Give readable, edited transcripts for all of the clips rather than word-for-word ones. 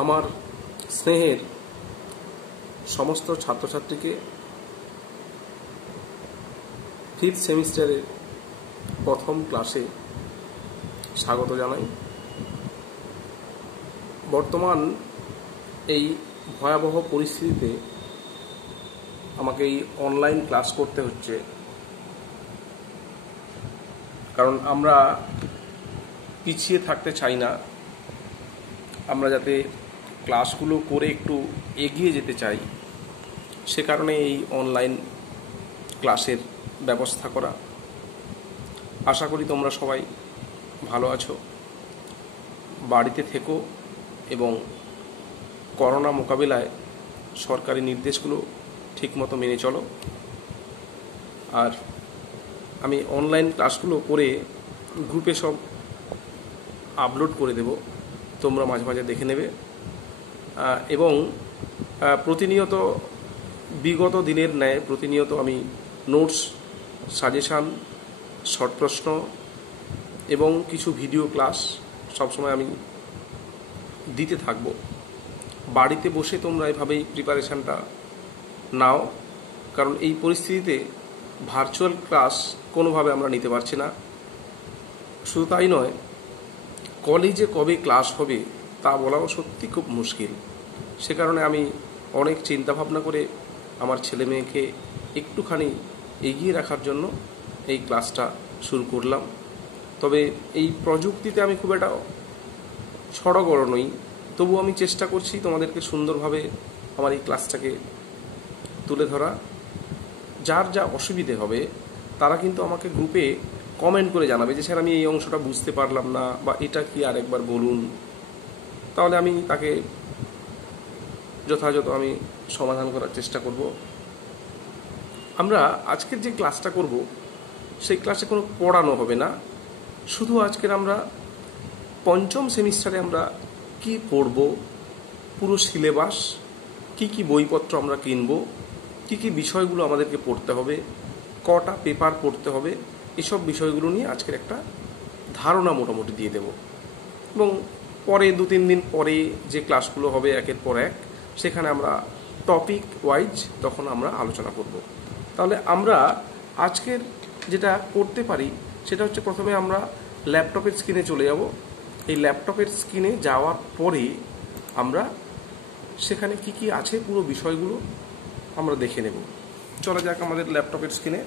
আমার স্নেহের সমস্ত ছাত্রছাত্রীকে ফিফথ সেমিস্টারের প্রথম ক্লাসে স্বাগত জানাই। বর্তমান এই ভয়াবহ পরিস্থিতিতে আমাকে এই অনলাইন ক্লাস করতে হচ্ছে, কারণ আমরা পিছিয়ে থাকতে চাই না। আমরা যাতে ক্লাসগুলো করে একটু এগিয়ে যেতে চাই, সে কারণে এই অনলাইন ক্লাসের ব্যবস্থা করা। আশা করি তোমরা সবাই ভালো আছো, বাড়িতে থেকো এবং করোনা মোকাবিলায় সরকারি নির্দেশগুলো ঠিকমতো মেনে চলো। আর আমি অনলাইন ক্লাসগুলো করে গ্রুপে সব আপলোড করে দেব, তোমরা মাঝে মাঝে দেখে নেবে। এবং প্রতিনিয়ত বিগত দিনের ন্যায় প্রতিনিয়ত আমি নোটস, সাজেশান, শর্ট প্রশ্ন এবং কিছু ভিডিও ক্লাস সবসময় আমি দিতে থাকব। বাড়িতে বসে তোমরা এভাবেই প্রিপারেশানটা নাও, কারণ এই পরিস্থিতিতে ভার্চুয়াল ক্লাস কোনোভাবে আমরা নিতে পারছি না। শুধু তাই নয়, কলেজে কবে ক্লাস হবে তা বলাও সত্যি খুব মুশকিল। সে কারণে আমি অনেক চিন্তাভাবনা করে আমার ছেলে মেয়েকে একটুখানি এগিয়ে রাখার জন্য এই ক্লাসটা শুরু করলাম। তবে এই প্রযুক্তিতে আমি খুব একটা সড়গড় নই, তবু আমি চেষ্টা করছি তোমাদেরকে সুন্দরভাবে আমার এই ক্লাসটাকে তুলে ধরা। যার যা অসুবিধে হবে তারা কিন্তু আমাকে গ্রুপে কমেন্ট করে জানাবে যে স্যার আমি এই অংশটা বুঝতে পারলাম না, বা এটা কি আরেকবার বলুন। তাহলে আমি তাকে যথাযথ আমি সমাধান করার চেষ্টা করব। আমরা আজকের যে ক্লাসটা করব সেই ক্লাসে কোনো পড়ানো হবে না, শুধু আজকের আমরা পঞ্চম সেমিস্টারে আমরা কি পড়ব, পুরো সিলেবাস, কি বইপত্র আমরা কিনব, কি বিষয়গুলো আমাদেরকে পড়তে হবে, কটা পেপার পড়তে হবে, এসব বিষয়গুলো নিয়ে আজকের একটা ধারণা মোটামুটি দিয়ে দেব। এবং পরে 2-3 দিন পরে যে ক্লাসগুলো হবে একের পর এক, সেখানে আমরা টপিক ওয়াইজ তখন আমরা আলোচনা করব। তাহলে আমরা আজকের যেটা করতে পারি সেটা হচ্ছে, প্রথমে আমরা ল্যাপটপের স্ক্রিনে চলে যাব। এই ল্যাপটপের স্ক্রিনে যাওয়ার পরে আমরা সেখানে কি আছে পুরো বিষয়গুলো আমরা দেখে নেব। চলে যাক আমাদের ল্যাপটপের স্ক্রিনে।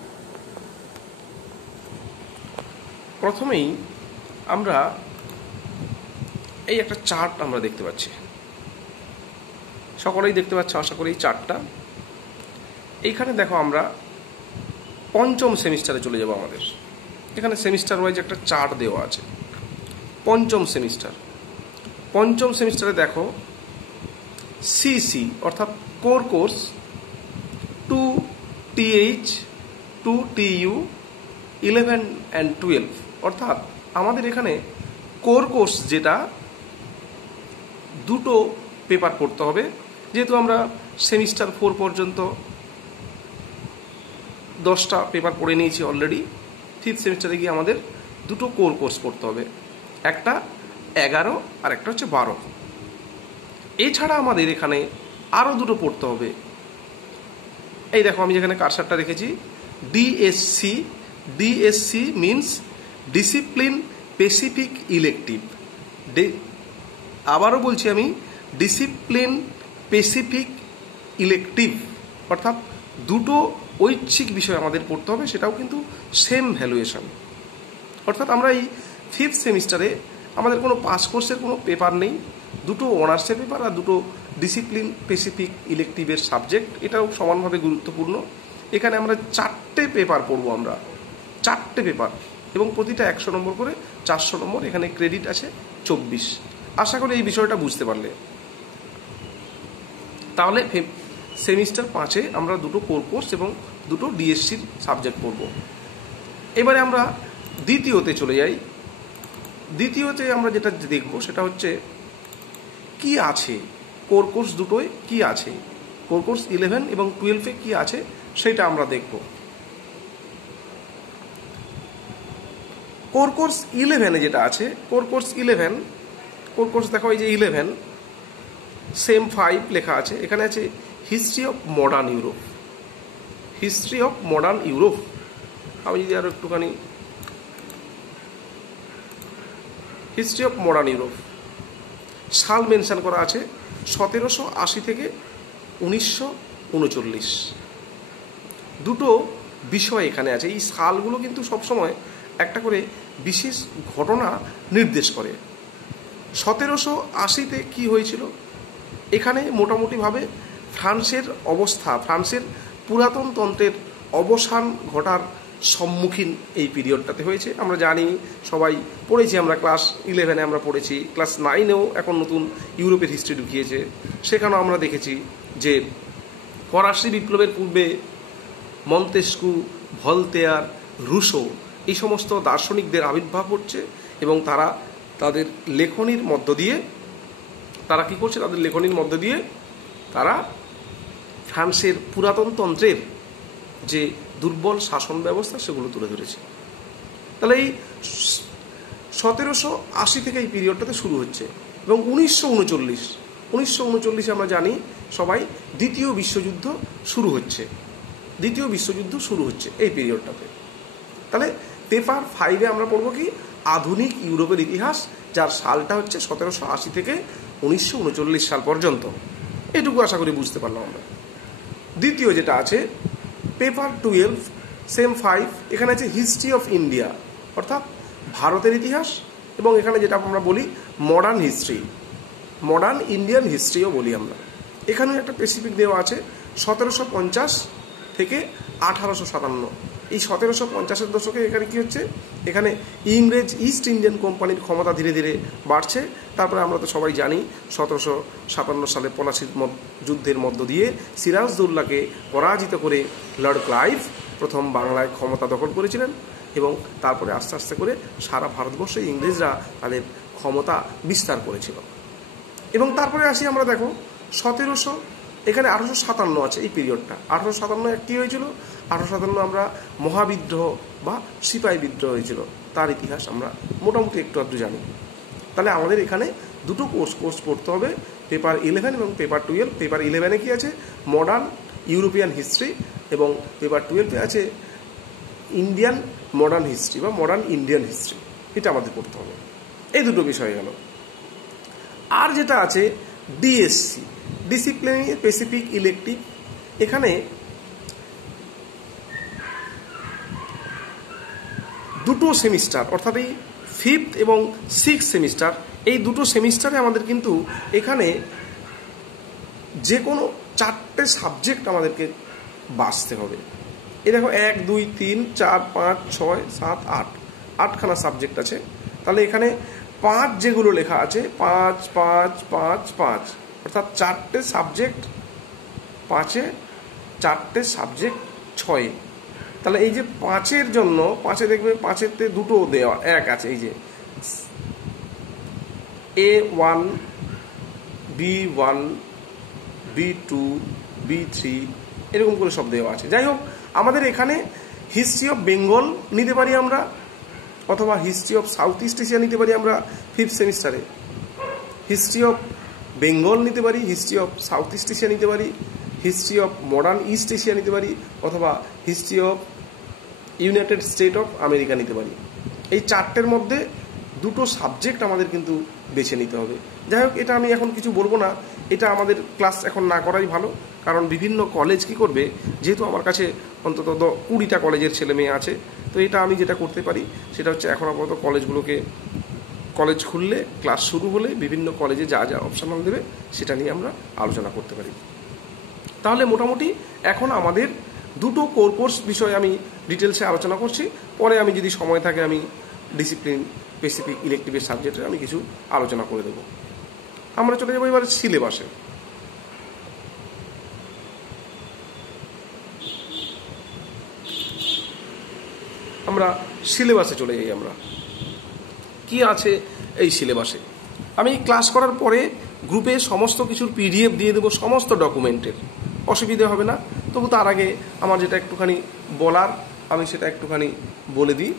প্রথমেই আমরা এই একটা চার্ট আমরা দেখতে পাচ্ছি, সকলেই দেখতে পাচ্ছ আশা করি এই চার্টটা। এইখানে দেখো আমরা পঞ্চম সেমিস্টারে চলে যাব। আমাদের এখানে সেমিস্টার ওয়াইজ একটা চার্ট দেওয়া আছে। পঞ্চম সেমিস্টারে দেখো সিসি অর্থাৎ core course 2TH 2TU 11 and 12, অর্থাৎ আমাদের এখানে কোর কোর্স যেটা দুটো পেপার পড়তে হবে। যেহেতু আমরা সেমিস্টার 4 পর্যন্ত 10টা পেপার পড়ে নিয়েছি অলরেডি, ফিফথ সেমিস্টারে গিয়ে আমাদের দুটো কোর কোর্স পড়তে হবে, একটা 11 আর একটা হচ্ছে 12। এছাড়া আমাদের এখানে আরও দুটো পড়তে হবে। এই দেখো আমি যেখানে কারসারটা রেখেছি, DSC means discipline specific elective. আবারও বলছি আমি, ডিসিপ্লিন স্পেসিফিক ইলেকটিভ, অর্থাৎ দুটো ঐচ্ছিক বিষয় আমাদের পড়তে হবে, সেটাও কিন্তু সেম ভ্যালুয়েশন। অর্থাৎ আমরা এই ফিফথ সেমিস্টারে আমাদের কোনো পাস কোর্সের কোনো পেপার নেই, দুটো অনার্সের পেপার আর দুটো ডিসিপ্লিন স্পেসিফিক ইলেকটিভের সাবজেক্ট, এটাও সমানভাবে গুরুত্বপূর্ণ। এখানে আমরা 4টে পেপার পড়বো, আমরা 4টে পেপার, এবং প্রতিটা 100 নম্বর করে, 400 নম্বর। এখানে ক্রেডিট আছে 24। আশা করি এই বিষয়টা বুঝতে পারলে। তাহলে সেমিস্টার 5-এ আমরা দুটো কোর কোর্স এবং দুটো ডিএসসির সাবজেক্ট পড়ব। এবারে আমরা দ্বিতীয়তে চলে যাই। দ্বিতীয়তে আমরা যেটা দেখব সেটা হচ্ছে কি আছে কোর কোর্স দুটোয়, কি আছে কোর কোর্স 11 এবং 12-এ কি আছে সেটা আমরা দেখব। কোর কোর্স 11-এ যেটা আছে, কোর কোর্স 11, কোর কোর্স দেখো এই যে 11, সেম 5 লেখা আছে, এখানে আছে history of modern Europe. History of modern Europe, আমি যদি আরও একটুখানি হিস্ট্রি অফ মডার্ন ইউরোপ সাল মেনশন করা আছে 1780 থেকে 1939। দুটো বিষয় এখানে আছে। এই সালগুলো কিন্তু সবসময় একটা করে বিশেষ ঘটনা নির্দেশ করে। 1780-তে কি হয়েছিল, এখানে মোটামুটিভাবে ফ্রান্সের অবস্থা, ফ্রান্সের পুরাতন তন্ত্রের অবসান ঘটার সম্মুখীন এই পিরিয়ডটাতে হয়েছে। আমরা জানি, সবাই পড়েছি, আমরা ক্লাস 11-এ আমরা পড়েছি, ক্লাস 9-এও এখন নতুন ইউরোপের হিস্ট্রি ঢুকিয়েছে, সেখানেও আমরা দেখেছি যে ফরাসি বিপ্লবের পূর্বে মন্তেস্কু, ভলতেয়ার, রুশো এই সমস্ত দার্শনিকদের আবির্ভাব হচ্ছে এবং তারা তাদের লেখনীর মধ্য দিয়ে তারা কী করছে, তাদের লেখনীর মধ্য দিয়ে তারা ফ্রান্সের পুরাতন তন্ত্রের যে দুর্বল শাসন ব্যবস্থা সেগুলো তুলে ধরেছে। তাহলে এই 1780 থেকে এই পিরিয়ডটাতে শুরু হচ্ছে এবং 1939 আমরা জানি সবাই দ্বিতীয় বিশ্বযুদ্ধ শুরু হচ্ছে। দ্বিতীয় বিশ্বযুদ্ধ শুরু হচ্ছে এই পিরিয়ডটাতে। তাহলে পেপার 5-এ আমরা পড়ব কি, আধুনিক ইউরোপের ইতিহাস, যার সালটা হচ্ছে 1780 থেকে 1939 সাল পর্যন্ত। এটুকু আশা করি বুঝতে পারলাম আমরা। দ্বিতীয় যেটা আছে পেপার 12 সেম 5, এখানে আছে হিস্ট্রি অফ ইন্ডিয়া, অর্থাৎ ভারতের ইতিহাস, এবং এখানে যেটা আমরা বলি মডার্ন হিস্ট্রি, মডার্ন ইন্ডিয়ান হিস্ট্রিও বলি আমরা। এখানে একটা স্পেসিফিক দেওয়া আছে 1750 থেকে 1857। এই 1750-এর দশকে এখানে কি হচ্ছে, এখানে ইংরেজ ইস্ট ইন্ডিয়ান কোম্পানির ক্ষমতা ধীরে ধীরে বাড়ছে। তারপরে আমরা তো সবাই জানি 1757 সালে পলাশির যুদ্ধের মধ্য দিয়ে সিরাজদৌল্লাকে পরাজিত করে লর্ড ক্লাইভ প্রথম বাংলায় ক্ষমতা দখল করেছিলেন এবং তারপরে আস্তে আস্তে করে সারা ভারতবর্ষে ইংরেজরা তাদের ক্ষমতা বিস্তার করেছিল। এবং তারপরে আসি আমরা, দেখো 1700, এখানে 1857 আছে এই পিরিয়ডটা। 1857 কী হয়েছিল, 1857 আমরা মহাবিদ্রোহ বা সিপাহী বিদ্রোহ হয়েছিল, তার ইতিহাস আমরা মোটামুটি একটু আধটু জানি। তাহলে আমাদের এখানে দুটো কোর্স পড়তে হবে, পেপার 11 এবং পেপার 12। পেপার 11-এ কি আছে, মডার্ন ইউরোপিয়ান হিস্ট্রি, এবং পেপার 12-এ আছে ইন্ডিয়ান মডার্ন হিস্ট্রি বা মডার্ন ইন্ডিয়ান হিস্ট্রি। এটা আমাদের পড়তে হবে। এই দুটো বিষয় গেল। আর যেটা আছে ডিএসসি, ডিসিপ্লিনারি স্পেসিফিক ইলেকটিভ, এখানে দুটো সেমিস্টার, অর্থাৎ এই 5th এবং 6th সেমিস্টার, এই দুটো সেমিস্টারে আমাদের কিন্তু এখানে যে কোনো 4টে সাবজেক্ট আমাদেরকে বাঁচতে হবে। এই দেখো 1, 2, 3, 4, 5, 6, 7, 8, 8খানা সাবজেক্ট আছে। তাহলে এখানে 5 যেগুলো লেখা আছে 5, 5, 5, 5, অর্থাৎ 4টে সাবজেক্ট 5-এ, 4টে সাবজেক্ট 6-এ। তাহলে এই যে 5-এর জন্য, 5-এ দেখবে 5-এতে দুটো দেওয়া এক আছে, এই যে A1, B1, B2, B3 এরকম করে সব দেওয়া আছে। যাই হোক, আমাদের এখানে হিস্ট্রি অফ বেঙ্গল নিতে পারি আমরা, অথবা history of south east Asia নিতে পারি আমরা 5th সেমিস্টারে। হিস্ট্রি অফ বেঙ্গল নিতে পারি, history of south east Asia নিতে পারি, history of modern east Asia নিতে পারি, অথবা history of United state of America নিতে পারি। এই 4টের মধ্যে দুটো সাবজেক্ট আমাদের কিন্তু বেছে নিতে হবে। যাই হোক, এটা আমি এখন কিছু বলবো না, এটা আমাদের ক্লাস এখন না করাই ভালো, কারণ বিভিন্ন কলেজ কি করবে, যেহেতু আমার কাছে অন্তত 20টা কলেজের ছেলে মেয়ে আছে, তো এটা আমি যেটা করতে পারি সেটা হচ্ছে এখন আপাতত কলেজগুলোকে, কলেজ খুললে, ক্লাস শুরু হলে বিভিন্ন কলেজে যা যা অপশনাল দেবে সেটা নিয়ে আমরা আলোচনা করতে পারি। তাহলে মোটামুটি এখন আমাদের দুটো কোর্স বিষয়ে আমি ডিটেলসে আলোচনা করছি, পরে আমি যদি সময় থাকে আমি ডিসিপ্লিন স্পেসিফিক ইলেকটিভের সাবজেক্টে আমি কিছু আলোচনা করে দেবো। আমরা চলে যাবো এবার সিলেবাসে। আমরা সিলেবাসে চলে যাই। আমরা কি আছে এই সিলেবাসে, আমি ক্লাস করার পরে গ্রুপে সমস্ত কিছুর PDF দিয়ে দেবো, সমস্ত ডকুমেন্টের, অসুবিধা হবে না। তবু তার আগে আমার যেটা একটুখানি বলার আমি সেটা একটুখানি বলে দিই।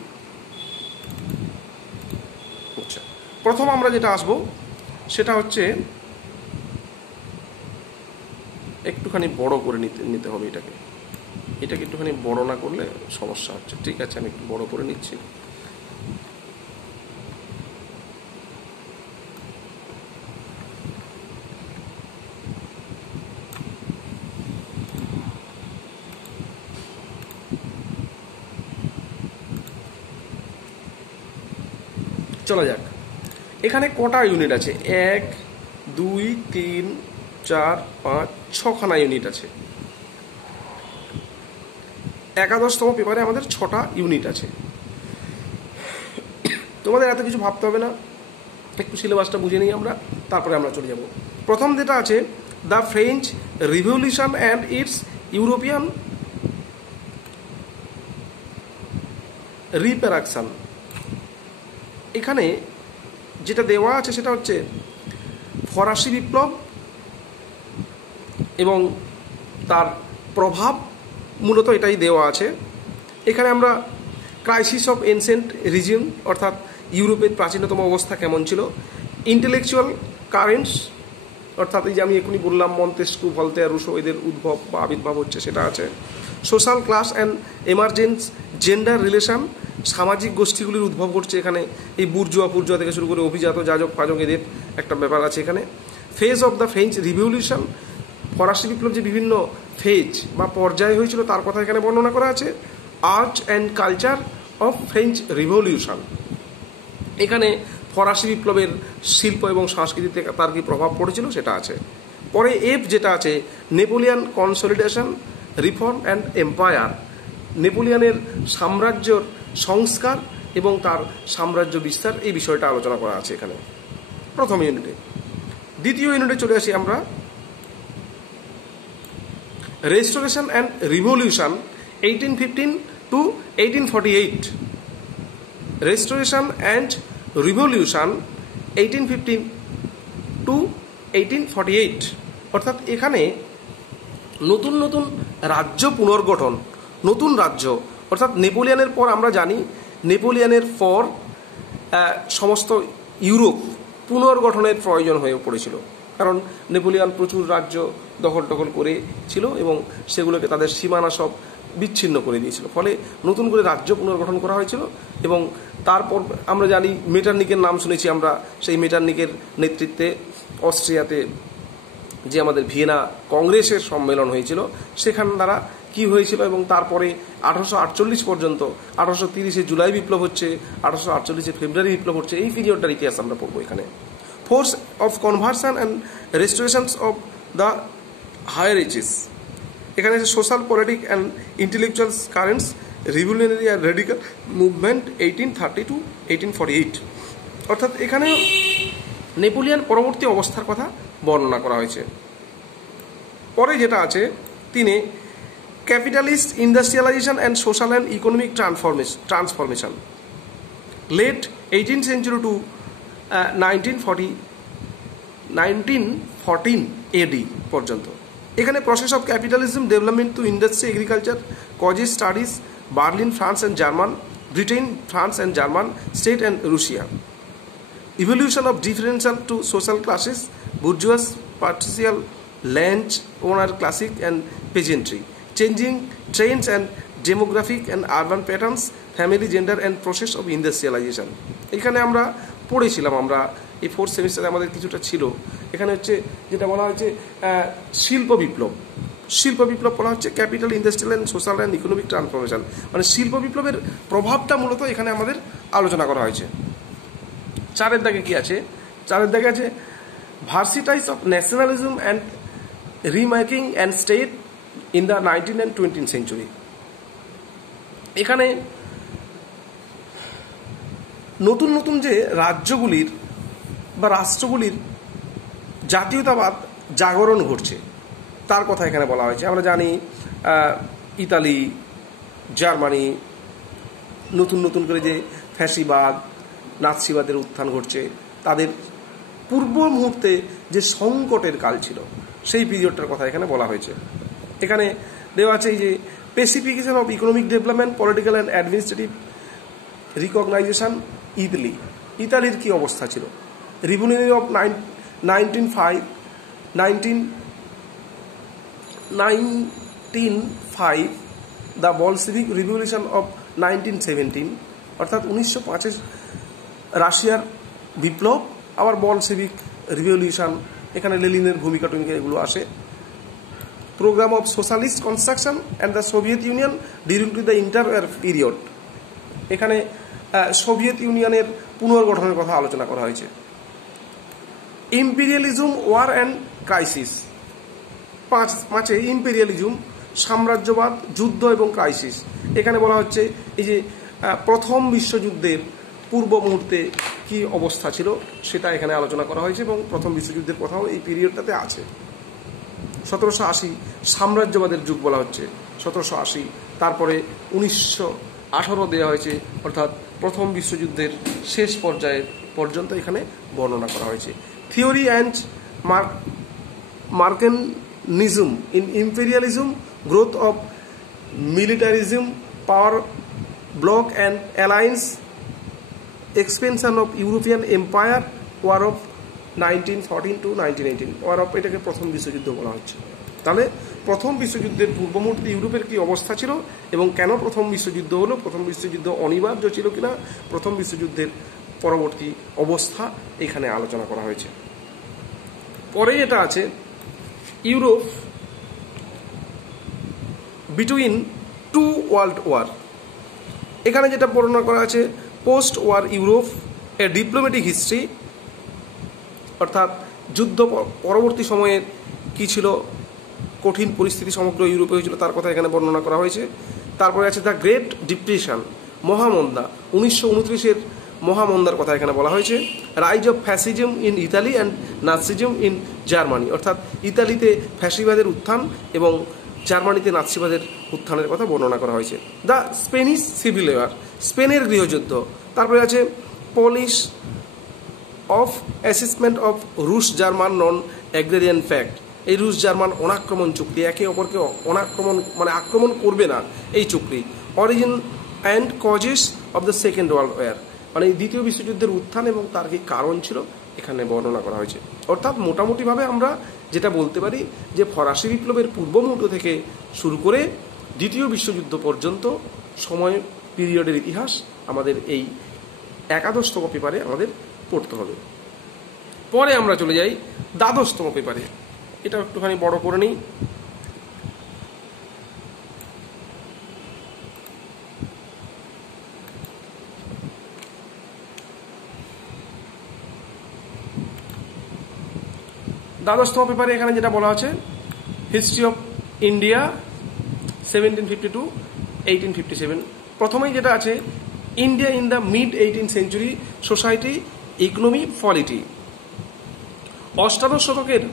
আচ্ছা, প্রথম আমরা যেটা আসবো সেটা হচ্ছে একটুখানি বড় করে নিতে হবে এটাকে একটুখানি বড় না করলে সমস্যা হচ্ছে। ঠিক আছে, আমি একটু বড় করে নিচ্ছি। চলা যাক, এখানে কটা ইউনিট আছে? 1 2 3 4 5 6খানা ইউনিট আছে। একাদশতম পেপারে আমাদের 6টা ইউনিট আছে। তোমাদের এত কিছু ভাবতে হবে না, একটু সিলেবাসটা বুঝে নিই আমরা, তারপরে আমরা চলে যাব। প্রথম যেটা আছে, the French revolution and its European repercussion. এখানে যেটা দেওয়া আছে সেটা হচ্ছে ফরাসি বিপ্লব এবং তার প্রভাব, মূলত এটাই দেওয়া আছে। এখানে আমরা ক্রাইসিস অফ এনসেন্ট রিজিম, অর্থাৎ ইউরোপের প্রাচীনতম অবস্থা কেমন ছিল, ইন্টেলেকচুয়াল কারেন্টস, অর্থাৎ এই যে আমি এখনই বললাম মন্তেস্কু, ভলতেয়ার, রুশো, এদের উদ্ভব বা আবির্ভাব হচ্ছে সেটা আছে। Social class and emergence, gender relation, সামাজিক গোষ্ঠীগুলির উদ্ভব ঘটছে এখানে, এই বুর্জুয়া থেকে শুরু করে অভিজাত, যাজক পাজক, এদের একটা ব্যাপার আছে এখানে। Phase of the French revolution, ফরাসি বিপ্লব যে বিভিন্ন ফেজ বা পর্যায়ে হয়েছিল তার কথা এখানে বর্ণনা করা আছে। Art and culture of French revolution, এখানে ফরাসি বিপ্লবের শিল্প এবং সংস্কৃতিতে তার কি প্রভাব পড়েছিল সেটা আছে। পরে এফ যেটা আছে, Napoleon consolidation, reform and empire, নেপোলিয়ানের সাম্রাজ্যর সংস্কার এবং তার সাম্রাজ্য বিস্তার, এই বিষয়টা আলোচনা করা আছে এখানে প্রথম ইউনিটে। দ্বিতীয় ইউনিটে চলে আসি আমরা, restoration and revolution 1815 to 1848, restoration and revolution 1815 to 1848, অর্থাৎ এখানে নতুন নতুন রাজ্য পুনর্গঠন, নতুন রাজ্য, অর্থাৎ নেপোলিয়ানের পর আমরা জানি নেপোলিয়ানের পর সমস্ত ইউরোপ পুনর্গঠনের প্রয়োজন হয়ে পড়েছিল, কারণ নেপোলিয়ান প্রচুর রাজ্য দখল করেছিল এবং সেগুলোকে তাদের সীমানা সব বিচ্ছিন্ন করে দিয়েছিল, ফলে নতুন করে রাজ্য পুনর্গঠন করা হয়েছিল। এবং তারপর আমরা জানি মেটার্নিকের নাম শুনেছি আমরা, সেই মেটার্নিকের নেতৃত্বে অস্ট্রিয়াতে যে আমাদের ভিয়েনা কংগ্রেসের সম্মেলন হয়েছিল সেখান দ্বারা কি হয়েছিল, এবং তারপরে 1848 পর্যন্ত, 1830 জুলাই বিপ্লব হচ্ছে, 1848 ফেব্রুয়ারি বিপ্লব হচ্ছে, এই পিরিয়ডটার ইতিহাস আমরা পড়বো এখানে। Force of conversion and restorations of the higher ages, এখানে social, politic and intellectual currents, revolutionary and radical movement 1830 to 1848, অর্থাৎ এখানে নেপোলিয়ান পরবর্তী অবস্থার কথা বর্ণনা করা হয়েছে। পরে যেটা আছে 3, capitalist industrialisation and social and economic transformation, late 18th century to 1914 AD পর্যন্ত। এখানে process of capitalism, development to industry, agriculture, causes studies, Berlin, France and German, Britain, France and German, state and Russia, evolution of differential to social classes, bourgeois, patricial, land owner, classic and peasantry, changing trends and demographic and urban patterns, family, gender and process of industrialization। এখানে আমরা পড়েছিলাম, আমরা এই 4th সেমিস্টারে আমাদের কিছুটা ছিল। এখানে হচ্ছে যেটা বলা হচ্ছে শিল্প বিপ্লব, শিল্প বিপ্লব বলা হচ্ছে capital, industrial and social and economic transformation, মানে শিল্প বিপ্লবের প্রভাবটা মূলত এখানে আমাদের আলোচনা করা হয়েছে। 4 দাগে কি আছে? 4 দাগে আছে varieties of nationalism and remaking and state in the 19th and 20th century। এখানে নতুন নতুন যে রাজ্যগুলির বা রাষ্ট্রগুলির জাতীয়তাবাদ জাগরণ ঘটছে তার কথা এখানে বলা হয়েছে। আমরা জানি ইতালি, জার্মানি, নতুন নতুন করে যে ফ্যাসিবাদ, নাৎসিবাদের উত্থান ঘটছে, তাদের পূর্ব মুহূর্তে যে সংকটের কাল ছিল সেই পিরিয়ডটার কথা এখানে বলা হয়েছে। এখানে দেওয়া আছে এই যে pacification of economic development, political and administrative reorganisation. ইতালির কি অবস্থা ছিল? Revolution of 1905 1905 the Bolshevik revolution of 1917, অর্থাৎ 1905 রাশিয়ার বিপ্লব, আবার বলশেভিক রিভলিউশন, এখানে লেনিনের ভূমিকা টুমিকা এগুলো আসে। Programme of socialist construction and the Soviet Union during to the interwar period, এখানে সোভিয়েত ইউনিয়নের পুনর্গঠনের কথা আলোচনা করা হয়েছে। ইম্পেরিয়ালিজম, ওয়ার অ্যান্ড ক্রাইসিস, পাঁচে ইম্পেরিয়ালিজম, সাম্রাজ্যবাদ, যুদ্ধ এবং ক্রাইসিস। এখানে বলা হচ্ছে এই যে প্রথম বিশ্বযুদ্ধের পূর্ব মুহূর্তে কি অবস্থা ছিল সেটা এখানে আলোচনা করা হয়েছে এবং প্রথম বিশ্বযুদ্ধের কথাও এই পিরিয়ডটাতে আছে। 1780 সাম্রাজ্যবাদের যুগ বলা হচ্ছে, 1780, তারপরে 1918 দেওয়া হয়েছে, অর্থাৎ প্রথম বিশ্বযুদ্ধের শেষ পর্যায়ে পর্যন্ত এখানে বর্ণনা করা হয়েছে। Theory and mechanism in imperialism, growth of militarism, power bloc and alliance, expansion of European empire, war of 1914 to 1918, war of এটাকে প্রথম বিশ্বযুদ্ধ বলা হচ্ছে। তাহলে প্রথম বিশ্বযুদ্ধের পূর্ব মুহূর্তে ইউরোপের কি অবস্থা ছিল এবং কেন প্রথম বিশ্বযুদ্ধ হলো, প্রথম বিশ্বযুদ্ধ অনিবার্য ছিল কিনা, প্রথম বিশ্বযুদ্ধের পরবর্তী অবস্থা এখানে আলোচনা করা হয়েছে। পরে এটা আছে Europe between two world war, এখানে যেটা বর্ণনা করা আছে post war Europe, a diplomatic history, অর্থাৎ যুদ্ধ পরবর্তী সময়ে কি ছিল, কঠিন পরিস্থিতি সমগ্র ইউরোপে হয়েছিল তার কথা এখানে বর্ণনা করা হয়েছে। তারপরে আছে দ্য গ্রেট ডিপ্রেশন, মহামন্দা, 1929-এর মহামন্দার কথা এখানে বলা হয়েছে। Rise of fascism in Italy and Nazism in Germany, অর্থাৎ ইতালিতে ফ্যাসিবাদের উত্থান এবং জার্মানিতে নাৎসিবাদের উত্থানের কথা বর্ণনা করা হয়েছে। দ্য স্পেনিশ সিভিল ওয়ার, স্পেনের গৃহযুদ্ধ। তারপরে আছে পলিশ অফ অ্যাসেসমেন্ট অফ রুশ জার্মান নন অ্যাগ্রেরিয়ান ফ্যাক্ট, এই রুশ জার্মান অনাক্রমণ চুক্তি, একে অপরকে আক্রমণ করবে না এই চুক্তি। Origin and causes of the second world war, মানে দ্বিতীয় বিশ্বযুদ্ধের উত্থান এবং তার কি কারণ ছিল এখানে বর্ণনা করা হয়েছে। অর্থাৎ মোটামুটিভাবে আমরা যেটা বলতে পারি যে ফরাসি বিপ্লবের পূর্ব মুহূর্ত থেকে শুরু করে দ্বিতীয় বিশ্বযুদ্ধ পর্যন্ত সময় পিরিয়ডের ইতিহাস আমাদের এই একাদশতম পেপারে আমাদের পড়তে হবে। পরে আমরা চলে যাই দ্বাদশতম পেপারে, এটা একটুখানি বড় করে নিই। দ্বাদশতম পেপারে এখানে যেটা বলা আছে হিস্ট্রি অফ ইন্ডিয়া 1750 to 1857, প্রথমেই যেটা আছে India in the mid 18th century, society, economy, polity. অষ্টাদশ শতকের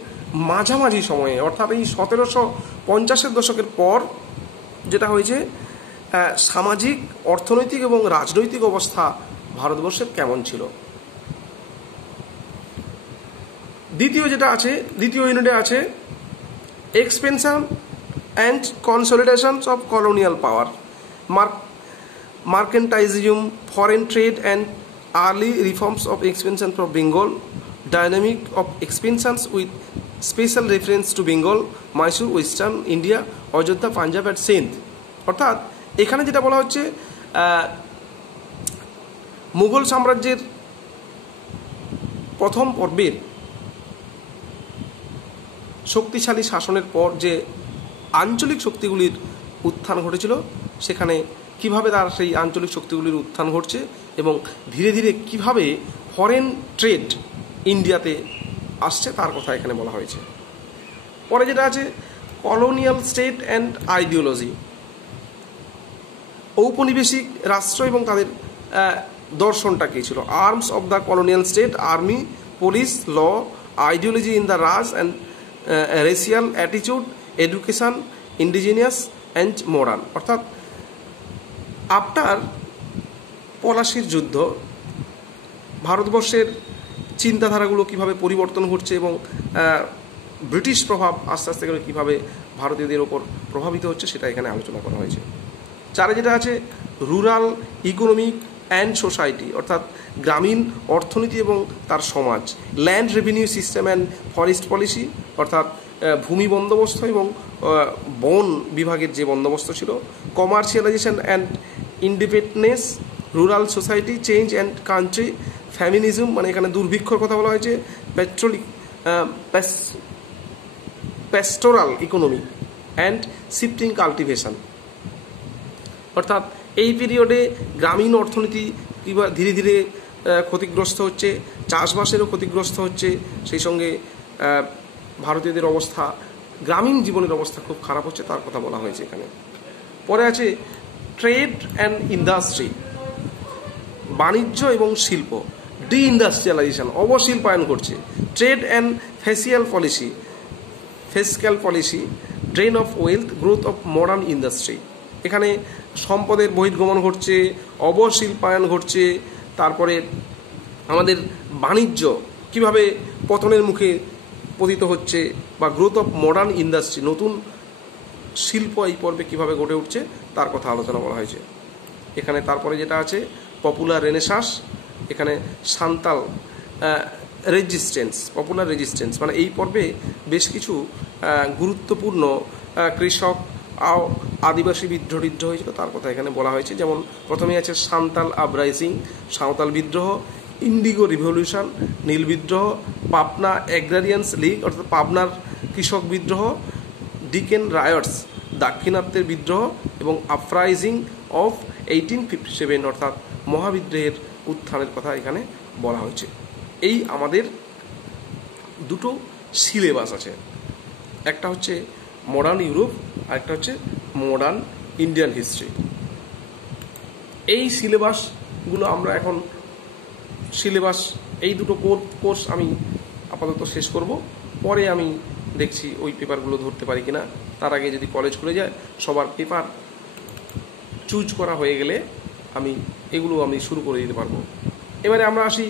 মাঝামাঝি সময়ে, অর্থাৎ এই 1750-এর দশকের পর যেটা হয়েছে, সামাজিক, অর্থনৈতিক এবং রাজনৈতিক অবস্থা ভারতবর্ষের কেমন ছিল। দ্বিতীয় যেটা আছে, দ্বিতীয় ইউনিটে আছে expansion and consolidation of colonial power, mercantilism, foreign trade and early reforms of expansion for Bengal, dynamic of expansions with special reference to Bengal, Mysore, western India, Ayodhya, Punjab and Sindh. অর্থাৎ এখানে যেটা বলা হচ্ছে মুঘল সাম্রাজ্যের প্রথম পর্বের শক্তিশালী শাসনের পর যে আঞ্চলিক শক্তিগুলির উত্থান ঘটেছিল, সেখানে কিভাবে তার সেই আঞ্চলিক শক্তিগুলির উত্থান ঘটছে এবং ধীরে ধীরে কিভাবে ফরেন ট্রেড ইন্ডিয়াতে আসছে তার কথা এখানে বলা হয়েছে। পরে যেটা আছে কলোনিয়াল স্টেট অ্যান্ড আইডিওলজি, ঔপনিবেশিক রাষ্ট্র এবং তাদের দর্শনটা কী ছিল। Arms of the colonial state, army, police, law, ideology in the Raj and racial attitude, education, indigenous and modern. অর্থাৎ আফটার পলাশির যুদ্ধ ভারতবর্ষের চিন্তাধারাগুলো কীভাবে পরিবর্তন ঘটছে এবং ব্রিটিশ প্রভাব আস্তে আস্তে করে কীভাবে ভারতীয়দের ওপর প্রভাবিত হচ্ছে সেটা এখানে আলোচনা করা হয়েছে। চারে যেটা আছে রুরাল, ইকোনমিক, অ্যান্ড সোসাইটি অর্থাৎ গ্রামীণ অর্থনীতি এবং তার সমাজ, land revenue system and forest policy অর্থাৎ ভূমি বন্দোবস্ত এবং বন বিভাগের যে বন্দোবস্ত ছিল, commercialisation and independence, rural society change and country, feminism মানে এখানে দুর্ভিক্ষর কথা বলা হয়েছে, pastoral economy and shifting cultivation. অর্থাৎ এই পিরিয়ডে গ্রামীণ অর্থনীতি কিংবা ধীরে ধীরে ক্ষতিগ্রস্ত হচ্ছে, চাষবাসেরও ক্ষতিগ্রস্ত হচ্ছে, সেই সঙ্গে ভারতীয়দের অবস্থা, গ্রামীণ জীবনের অবস্থা খুব খারাপ হচ্ছে, তার কথা বলা হয়েছে এখানে। পরে আছে ট্রেড অ্যান্ড ইন্ডাস্ট্রি, বাণিজ্য এবং শিল্প, ডি ইন্ডাস্ট্রিয়ালাইজেশন অবশিল্পায়ন করছে, trade and fiscal policy, drain of wealth, growth of modern industry. এখানে সম্পদের বহির্গমন ঘটছে, অবশিল্পায়ন ঘটছে, তারপরে আমাদের বাণিজ্য কিভাবে পতনের মুখে পতিত হচ্ছে, বা গ্রোথ অফ মডার্ন ইন্ডাস্ট্রি নতুন শিল্প এই পর্বে কীভাবে গড়ে উঠছে তার কথা আলোচনা করা হয়েছে এখানে। তারপরে যেটা আছে পপুলার রেনেসাঁস, এখানে সান্তাল পপুলার রেজিস্ট্যান্স মানে এই পর্বে বেশ কিছু গুরুত্বপূর্ণ কৃষক আদিবাসী বিদ্রোহ হয়েছিল তার কথা এখানে বলা হয়েছে। যেমন প্রথমে আছে সান্তাল আপরাইজিং, সাঁওতাল বিদ্রোহ, ইন্ডিগো রিভলিউশন, নীল বিদ্রোহ, পাবনা এগ্রারিয়ান্স লীগ অর্থাৎ পাবনার কৃষক বিদ্রোহ, ডিকেন রায়টস দাক্ষিণাত্যের বিদ্রোহ এবং আপরাইজিং অফ 1857 অর্থাৎ মহাবিদ্রোহের উত্থানের কথা এখানে বলা হয়েছে। এই আমাদের দুটো সিলেবাস আছে, একটা হচ্ছে মডার্ন ইউরোপ আর একটা হচ্ছে মডার্ন ইন্ডিয়ান হিস্ট্রি। এই সিলেবাসগুলো আমরা এখন এই দুটো কোর্স আমি আপাতত শেষ করব, পরে আমি দেখছি ওই পেপারগুলো ধরতে পারি কিনা। তার আগে যদি কলেজ খুলে যায়, সবার পেপার চুজ করা হয়ে গেলে এগুলো আমি শুরু করে দিতে পারবো। এবারে আমরা আসি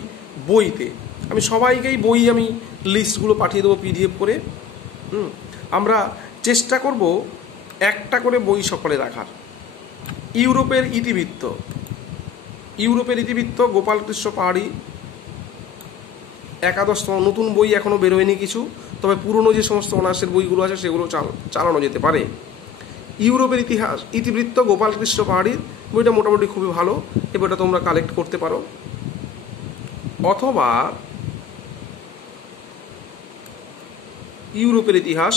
বইতে। আমি সবাইকেই বই আমি লিস্টগুলো পাঠিয়ে দেবো PDF করে। আমরা চেষ্টা করব একটা করে বই সকলে রাখার। ইউরোপের ইতিবৃত্ত গোপালকৃষ্ণ পাহাড়ি, 11তম নতুন বই এখনও বেরোয়নি কিছু, তবে পুরনো যে সমস্ত অনার্সের বইগুলো আছে সেগুলো চালানো যেতে পারে। ইউরোপের ইতিবৃত্ত গোপালকৃষ্ণ পাহাড়ির বইটা মোটামুটি খুবই ভালো, এই বইটা তোমরা কালেক্ট করতে পারো। অথবা ইউরোপের ইতিহাস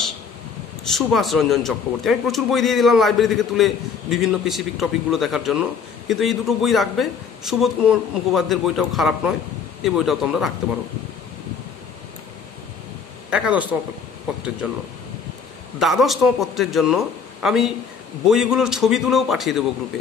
সুভাষ রঞ্জন চক্রবর্তী। আমি প্রচুর বই দিয়ে দিলাম লাইব্রেরি থেকে তুলে বিভিন্ন স্পেসিফিক টপিকগুলো দেখার জন্য, কিন্তু এই দুটো বই রাখবে। সুবোধ কুমার মুখোপাধ্যায়ের বইটাও খারাপ নয়, এই বইটাও তোমরা রাখতে পারো 11তম পত্রের জন্য। 12তম পত্রের জন্য আমি বইগুলোর ছবি তুলেও পাঠিয়ে দেবো গ্রুপে।